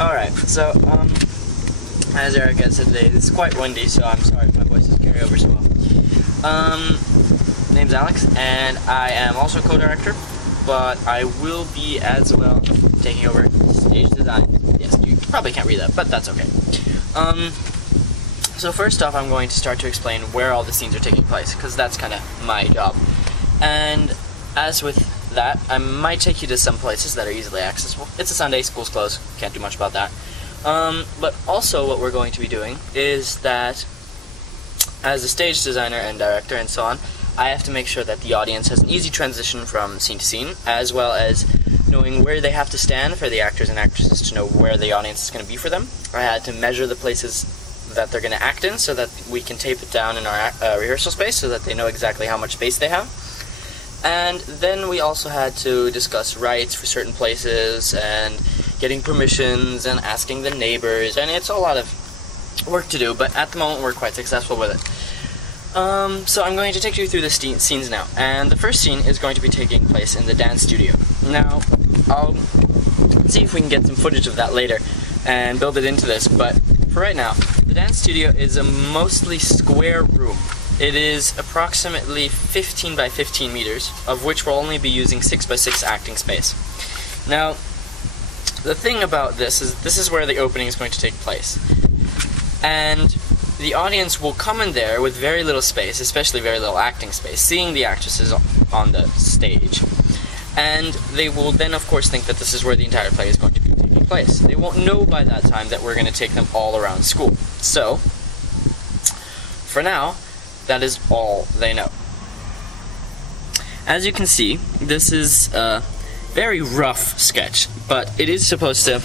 Alright, so, as Eric had said today, it's quite windy, so I'm sorry if my voice doesn't carry over so well. Name's Alex, and I am also co-director, but I will be as well taking over stage design. Yes, you probably can't read that, but that's okay. So first off, I'm going to start to explain where all the scenes are taking place, because that's kind of my job. And as with that, I might take you to some places that are easily accessible. It's a Sunday, school's closed, can't do much about that. But also what we're going to be doing is that as a stage designer and director and so on, I have to make sure that the audience has an easy transition from scene to scene, as well as knowing where they have to stand for the actors and actresses to know where the audience is going to be for them. I had to measure the places that they're going to act in so that we can tape it down in our rehearsal space so that they know exactly how much space they have. And then we also had to discuss rights for certain places and getting permissions and asking the neighbors, and it's a lot of work to do, but at the moment we're quite successful with it. So I'm going to take you through the scenes now, and the first scene is going to be taking place in the dance studio. Now, I'll see if we can get some footage of that later and build it into this, but for right now, the dance studio is a mostly square room. It is approximately 15 by 15 meters, of which we'll only be using 6 by 6 acting space. Now, the thing about this is where the opening is going to take place. And the audience will come in there with very little space, especially very little acting space, seeing the actresses on the stage. And they will then, of course, think that this is where the entire play is going to be taking place. They won't know by that time that we're going to take them all around school. So, for now, that is all they know. As you can see, this is a very rough sketch, but it is supposed to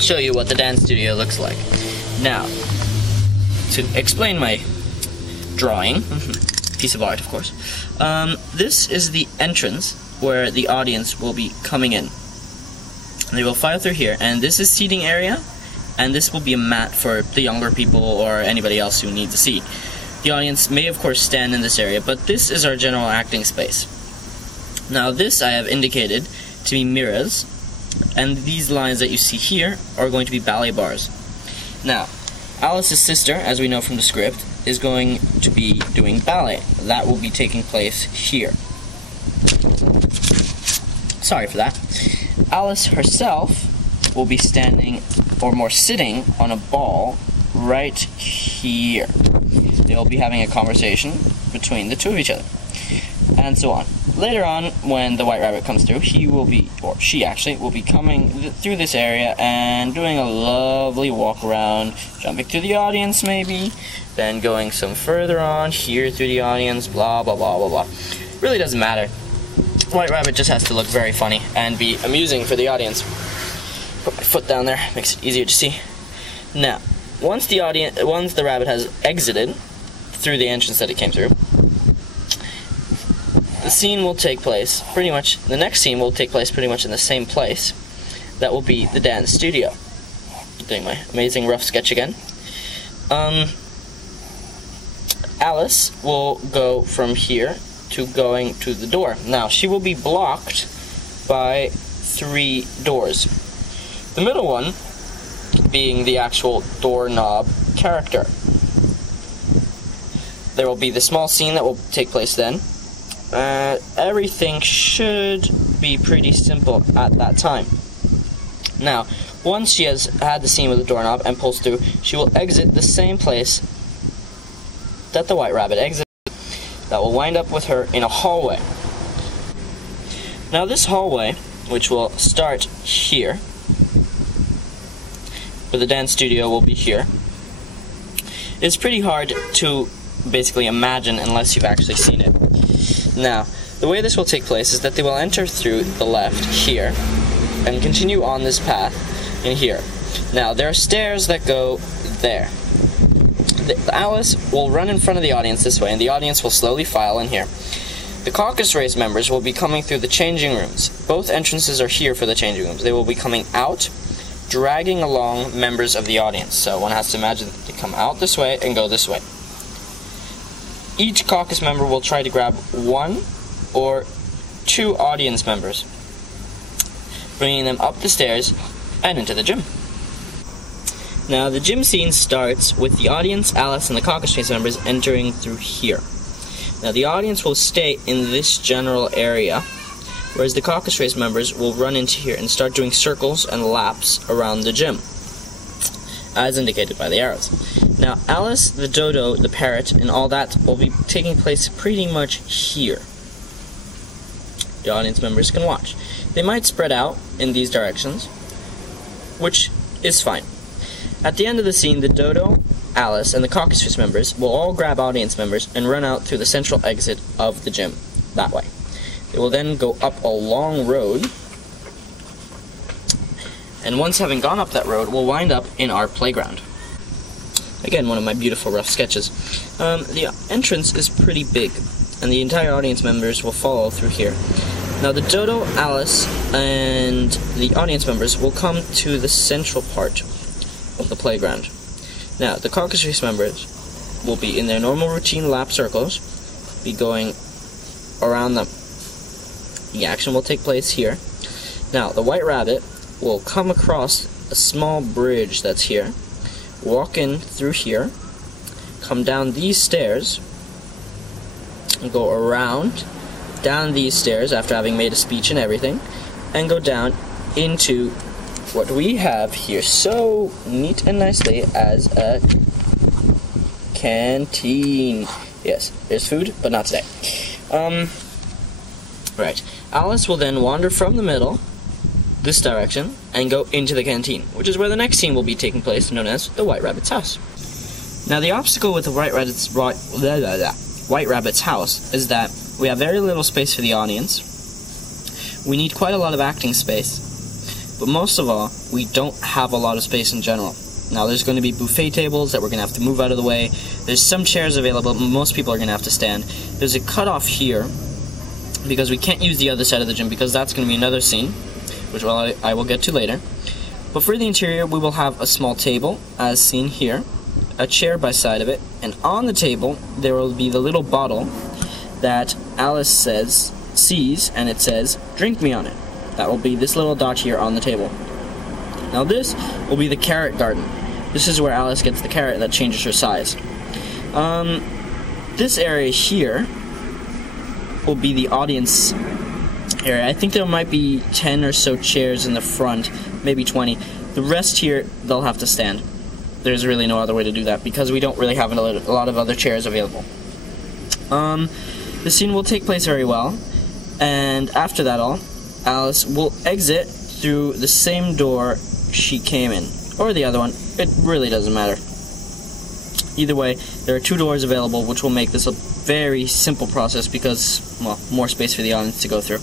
show you what the dance studio looks like. Now, to explain my drawing, piece of art of course, this is the entrance where the audience will be coming in. They will file through here, and this is seating area, and this will be a mat for the younger people or anybody else who needs a seat. The audience may of course stand in this area, but this is our general acting space. Now this I have indicated to be mirrors, and these lines that you see here are going to be ballet bars. Now, Alice's sister, as we know from the script, is going to be doing ballet. That will be taking place here. Sorry for that. Alice herself will be standing, or more sitting, on a ball right here. They'll be having a conversation between the two of each other, and so on. Later on, when the White Rabbit comes through, he will be, or she actually, will be coming through this area and doing a lovely walk around, jumping through the audience maybe, then going some further on, here through the audience, blah, blah, blah, blah, blah. Really doesn't matter. White Rabbit just has to look very funny and be amusing for the audience. Put my foot down there, makes it easier to see. Now, once the rabbit has exited through the entrance that it came through, the scene will take place pretty much, the next scene will take place pretty much in the same place. That will be the dance studio. Doing my amazing rough sketch again. Alice will go from here to going to the door. Now, she will be blocked by 3 doors. The middle one being the actual doorknob character. There will be the small scene that will take place then. Everything should be pretty simple at that time. Now, once she has had the scene with the doorknob and pulls through, she will exit the same place that the White Rabbit exited. That will wind up with her in a hallway. Now this hallway, which will start here, where the dance studio will be here, is pretty hard to basically imagine unless you've actually seen it. Now, the way this will take place is that they will enter through the left here and continue on this path in here. Now, there are stairs that go there. Alice will run in front of the audience this way, and the audience will slowly file in here. The caucus race members will be coming through the changing rooms. Both entrances are here for the changing rooms. They will be coming out, dragging along members of the audience. So one has to imagine that they come out this way and go this way. Each caucus member will try to grab 1 or 2 audience members, bringing them up the stairs and into the gym. Now, the gym scene starts with the audience, Alice, and the Caucus Race members entering through here. Now, the audience will stay in this general area, whereas the Caucus Race members will run into here and start doing circles and laps around the gym, as indicated by the arrows. Now, Alice, the dodo, the parrot, and all that will be taking place pretty much here. The audience members can watch. They might spread out in these directions, which is fine. At the end of the scene, the dodo, Alice, and the Caucus Race members will all grab audience members and run out through the central exit of the gym, that way. They will then go up a long road, and once having gone up that road, we'll wind up in our playground. Again, one of my beautiful rough sketches. The entrance is pretty big, and the entire audience members will follow through here. Now, the dodo, Alice, and the audience members will come to the central part of the playground. Now, the Caucus Race members will be in their normal routine lap circles, be going around them. The action will take place here. Now, the White Rabbit will come across a small bridge that's here, walk in through here, come down these stairs, and go around down these stairs after having made a speech and everything, and go down into what we have here so neat and nicely as a canteen. Yes, there's food, but not today. Right. Alice will then wander from the middle, this direction, and go into the canteen, which is where the next scene will be taking place, known as the White Rabbit's house. Now, the obstacle with the White Rabbit's house is that we have very little space for the audience. We need quite a lot of acting space, but most of all, we don't have a lot of space in general. Now, there's going to be buffet tables that we're going to have to move out of the way. There's some chairs available, but most people are going to have to stand. There's a cutoff here, because we can't use the other side of the gym, because that's going to be another scene, which I will get to later. But for the interior, we will have a small table, as seen here, a chair by side of it, and on the table, there will be the little bottle that Alice sees, and it says, "Drink me" on it. That will be this little dot here on the table. Now, this will be the carrot garden. This is where Alice gets the carrot that changes her size. This area here will be the audience area. I think there might be 10 or so chairs in the front, maybe 20. The rest here, they'll have to stand. There's really no other way to do that, because we don't really have a lot of other chairs available. The scene will take place very well, and after that all, Alice will exit through the same door she came in, or the other one. It really doesn't matter. Either way, there are two doors available, which will make this a very simple process because, well, more space for the audience to go through.